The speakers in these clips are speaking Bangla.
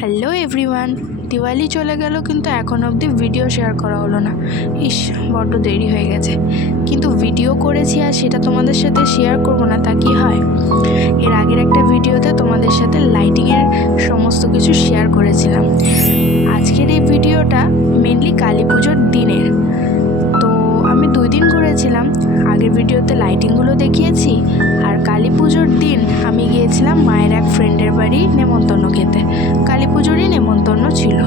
হ্যালো এভরিওয়ান, দিওয়ালি চলে গেল কিন্তু এখন অবধি ভিডিও শেয়ার করা হলো না। ইস, বড্ড দেরি হয়ে গেছে। কিন্তু ভিডিও করেছি আর সেটা তোমাদের সাথে শেয়ার করব না তা কি হয়? এর আগের একটা ভিডিওতে তোমাদের সাথে লাইটিংয়ের সমস্ত কিছু শেয়ার করেছিলাম। আজকের এই ভিডিওটা মেনলি কালী পুজোর দিনের। তো আমি 2 দিন করেছিলাম। আগের ভিডিওতে লাইটিংগুলো দেখিয়েছি, আর কালী পুজোর দিন আমি গিয়েছিলাম মায়ের এক ফ্রেন্ডের বাড়ি নেমন্তন্ন খেতে। কালী পুজোরই নেমন্তন্ন ছিল,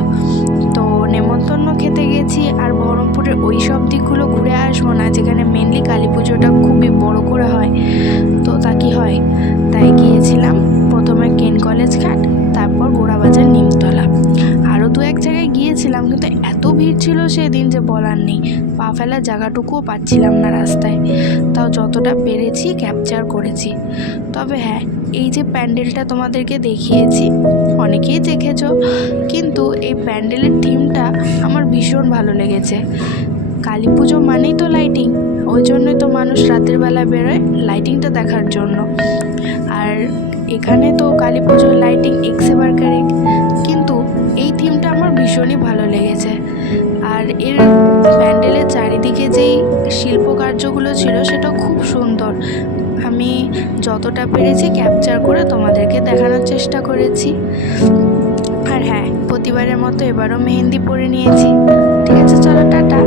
তো নেমন্তন্ন খেতে গেছি। আর বহরমপুরের ওই সব দিকগুলো ঘুরে আসবো না যেখানে মেনলি কালী পুজোটা খুবই বড় করে হয়, তো তা কি হয়, তাই গিয়েছিলাম প্রথমে কেন কলেজ ঘাট, তারপর গোড়াবাজার নিমতলা, আরও 2-1 জায়গায় গিয়েছিলাম। কিন্তু এত ভিড় ছিল সেদিন যে বলার নেই, পা ফেলার জায়গাটুকুও পাচ্ছিলাম না রাস্তায়। তাও যতটা পেরেছি ক্যাপচার করেছি। তবে হ্যাঁ, এই যে প্যান্ডেলটা তোমাদেরকে দেখিয়েছি, অনেকেই দেখেছো, কিন্তু এই প্যান্ডেলের থিমটা আমার ভীষণ ভালো লেগেছে। কালী পুজো মানেই তো লাইটিং, ওই জন্যই তো মানুষ রাতের বেলা বেরোয় লাইটিংটা দেখার জন্য। আর এখানে তো কালী পুজোর লাইটিং এক্সে বার্কারে, কিন্তু এই থিমটা আমার ভীষণই ভালো লেগেছে। আর এর প্যান্ডেলের চারিদিকে যেই শিল্পকার্যগুলো ছিল সেটা খুব সুন্দর। আমি যতটা পেরেছি ক্যাপচার করে তোমাদেরকে দেখানোর চেষ্টা করেছি। আর হ্যাঁ, প্রতিবারের মতো এবারও মেহেন্দি পরে নিয়েছি। ঠিক আছে, চলো টাটা।